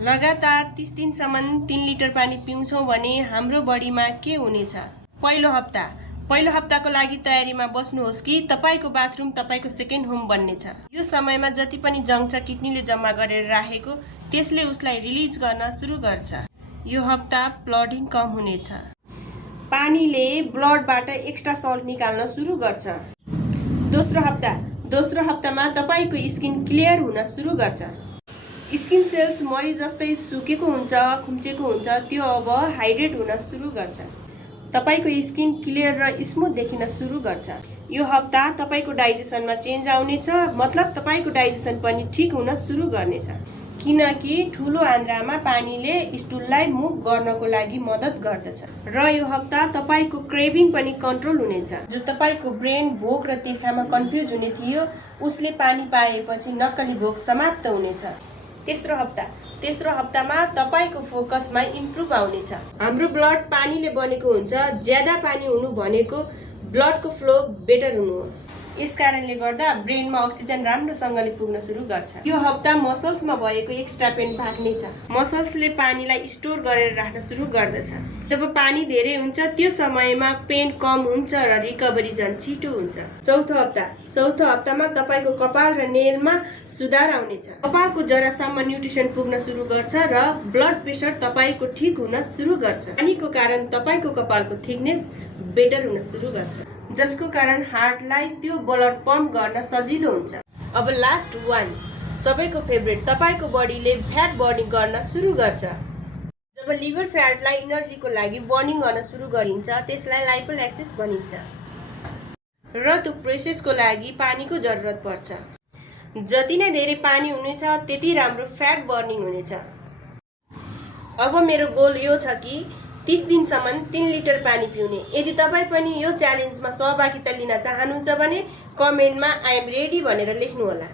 लगातार 30 दिनसम्म 3 लिटर पानी पिउँछौँ भने हाम्रो बडीमा के हुनेछ? पहिलो हप्ताको लागि तयारीमा बस्नुहोस् कि तपाईँको बाथरुम तपाईँको सेकेन्ड होम बन्नेछ। यो समयमा जति पनि जङ्क छ किडनीले जम्मा गरेर राखेको त्यसले उसलाई रिलिज गर्न सुरु गर्छ। यो हप्ता ब्लडिङ कम हुनेछ। पानीले ब्लडबाट एक्स्ट्रा सल्ट निकाल्न सुरु गर्छ। दोस्रो हप्तामा तपाईँको स्किन क्लियर हुन सुरु गर्छ। स्किन सेल्स मरी जस्तै सुकेको हुन्छ, खुम्चेको हुन्छ, त्यो अब हाइड्रेट हुन सुरु गर्छ। तपाईको स्किन क्लियर र स्मुथ देखिन सुरु गर्छ। यो हप्ता तपाईको डाइजेसनमा चेन्ज आउनेछ, मतलब तपाईको डाइजेसन पनि ठीक हुन सुरु गर्नेछ, किनकि ठुलो आन्द्रामा पानीले स्टुललाई मुभ गर्नको लागि मद्दत गर्दछ। र यो हप्ता तपाईको क्रेभिङ पनि कन्ट्रोल हुनेछ। जो तपाईको ब्रेन भोक र तिर्खामा कन्फ्युज हुने थियो उसले पानी पाएपछि नक्कली भोक समाप्त हुनेछ। तेस्रो हप्तामा तपाईको फोकसमा इम्प्रुभ आउनेछ। हाम्रो ब्लड पानीले बनेको हुन्छ। ज्यादा पानी हुनु भनेको ब्लडको फ्लो बेटर हुनु हो। यस कारणले गर्दा ब्रेनमा अक्सिजन राम्रोसँगले पुग्न सुरु गर्छ। यो हप्ता मसल्समा भएको एक्स्ट्रा पेन भाग्नेछ। मसल्सले पानीलाई स्टोर गरेर राख्न सुरु गर्दछ। जब पानी धेरै हुन्छ त्यो समयमा पेन कम हुन्छ र रिकभरी झन् छिटो हुन्छ। चौथो हप्तामा तपाईको कपाल र नेलमा सुधार आउनेछ। कपालको जरासम्म न्युट्रिसन पुग्न सुरु गर्छ र ब्लड प्रेसर तपाईको ठीक हुन सुरु गर्छ। पानीको कारण तपाईको कपालको थिकनेस बेटर हुन सुरु गर्छ, जसको कारण हार्टलाई त्यो ब्लड पम्प गर्न सजिलो हुन्छ। अब लास्ट वान, सबैको फेभरेट, तपाईको बडीले फ्याट बर्निङ गर्न सुरु गर्छ। जब लिभर फ्याटलाई इनर्जीको लागि बर्निङ गर्न सुरु गरिन्छ त्यसलाई लाइपोलाइसिस भनिन्छ र त्यो प्रोसेसको लागि पानीको जरुरत पर्छ। जति नै धेरै पानी हुनेछ त्यति राम्रो फ्याट बर्निङ हुनेछ। अब मेरो गोल यो छ कि 30 दिनसम्म 3 लिटर पानी पिउने। यदि तपाईँ पनि यो च्यालेन्जमा सहभागिता लिन चाहनुहुन्छ भने कमेन्टमा आई एम रेडी भनेर लेख्नुहोला।